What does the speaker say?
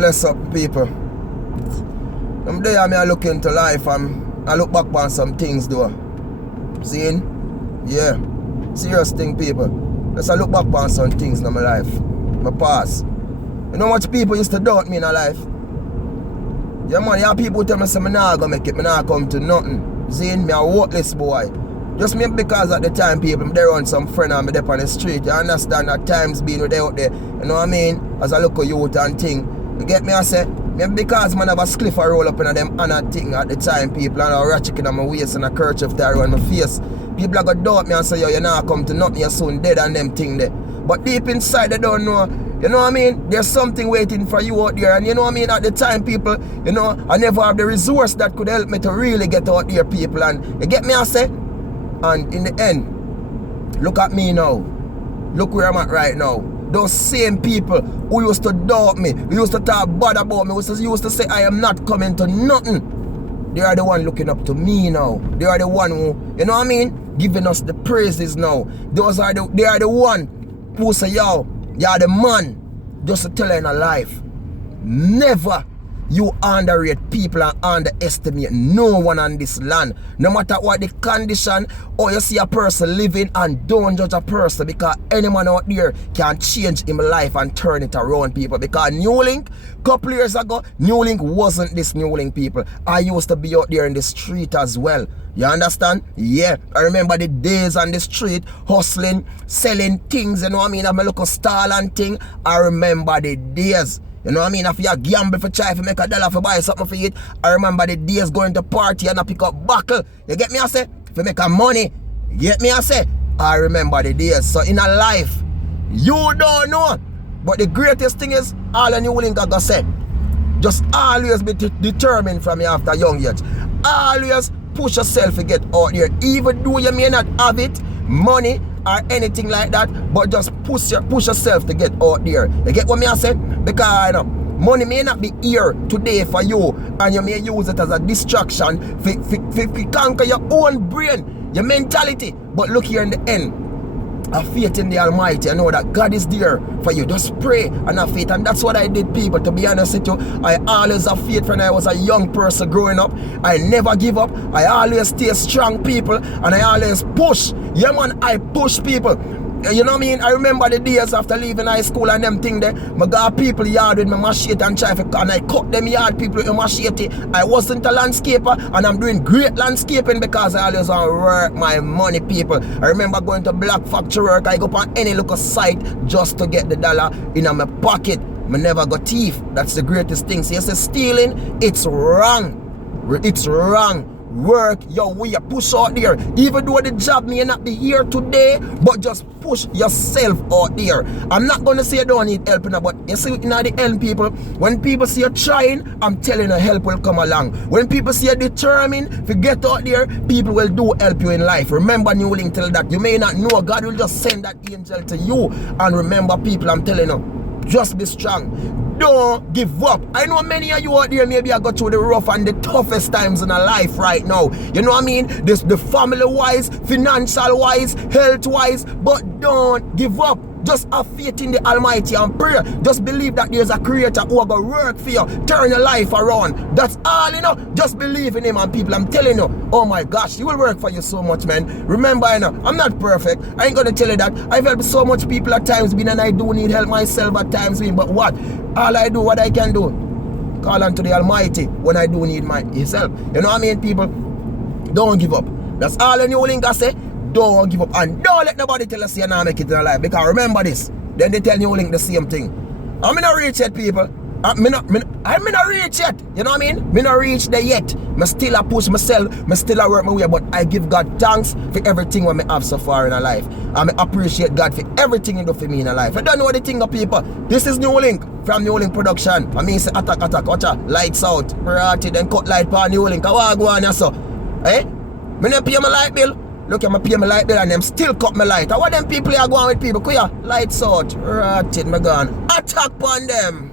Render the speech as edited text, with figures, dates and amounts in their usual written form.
Bless up, people. I'm there, I look into life and I look back on some things, though. Seeing? Yeah. Serious thing, people. Just I look back on some things in my life. My past. You know how much people used to doubt me in my life? Yeah, man, yeah, people tell me, say, I'm not gonna make it, I'm not come to nothing. Seeing? Me a worthless boy. Just maybe because at the time, people, I'm there on some friend and I'm there on the street. You understand that times being with they out there. You know what I mean? As I look at youth and thing. You get me, I say? Maybe because man have a spliff a roll up in them and thing at the time, people, and a ratchet in my waist and a kerchief there around my face. People are gonna doubt me and say, yo, you're not come to nothing, you're soon dead and them thing there. But deep inside they don't know. You know what I mean? There's something waiting for you out there. And you know what I mean? At the time, people, you know, I never have the resource that could help me to really get out there, people. And you get me, I say? And in the end, look at me now. Look where I'm at right now. Those same people who used to doubt me, who used to talk bad about me, who used to say I am not coming to nothing. They are the one looking up to me now. They are the one who, you know what I mean? Giving us the praises now. They are the one who say, yo, you are the man. Just to tell you in a life. Never you underrate people and underestimate no one on this land. No matter what the condition or you see a person living, and don't judge a person, because any man out there can change in life and turn it around, people. Because Newlink, couple years ago, Newlink wasn't this Newlink, people. I used to be out there in the street as well. You understand? Yeah. I remember the days on the street, hustling, selling things, you know what I mean? I'm a local stall and thing. I remember the days. You know what I mean? If you gamble for try to make $1 for buy something for it, I remember the days going to party and I pick up buckle. You get me, I say? If you make a money, you get me, I say? I remember the days. So in a life, you don't know. But the greatest thing is, all a Newlink I gonna say, just always be determined from you after young age. Always push yourself to get out there. Even though you may not have it, money, or anything like that, but just push yourself to get out there. You get what me I say? Because you know, money may not be here today for you, and you may use it as a distraction to conquer your own brain, your mentality. But look here in the end, have faith in the Almighty. I know that God is there for you. Just pray and have faith. And that's what I did, people. To be honest with you, I always have faith when I was a young person growing up. I never give up. I always stay strong, people. And I always push. Yeah, man, I push people. You know what I mean? I remember the days after leaving high school and them thing there. I got people yard with my machete and try and I cut them yard people with my machete. I wasn't a landscaper and I'm doing great landscaping because I always want to work my money, people. I remember going to black factory work. I go on any local site just to get the dollar in my pocket. I never got thief. That's the greatest thing. So you say stealing, it's wrong. It's wrong. Work your way, push out there. Even though the job may not be here today, but just push yourself out there. I'm not gonna say you don't need help, but you see in the end, people, when people see you trying, I'm telling you help will come along. When people see you determined to get out there, people will do help you in life. Remember, Newlink tell that you may not know, God will just send that angel to you. And remember, people, I'm telling you, just be strong. Don't give up. I know many of you out there maybe I got through the rough and the toughest times in our life right now. You know what I mean? This the family wise, financial wise, health wise, but don't give up. Just have faith in the Almighty and pray. Just believe that there's a creator who will work for you, turn your life around. That's all, you know. Just believe in him, and people, I'm telling you, oh my gosh, he will work for you so much, man. Remember, you know, I'm not perfect. I ain't gonna tell you that. I've helped so much people at times, and I do need help myself at times, but what? All I do, what I can do, call unto the Almighty when I do need myself. You know what I mean, people? Don't give up. That's all a Newlink I say. Don't give up and don't let nobody tell us you're not make it in life. Because remember this, then they tell Newlink the same thing. I'm not reach yet, people. I'm not reach yet. You know what I mean? Me not reach there yet. Me still a push myself. Me still a work my way. But I give God thanks for everything what me have so far in a life. And I appreciate God for everything He do for me in a life. I don't know the thing of people. This is Newlink from Newlink Production. I mean say attack, watch out. Lights out. Party then cut light for Newlink. I want to go on here so. Eh? Me not pay my light bill. Look at my pay my light bill and them still cut my light. And what them people are going with people? Lights out. Ratchet, me gone. Attack on them.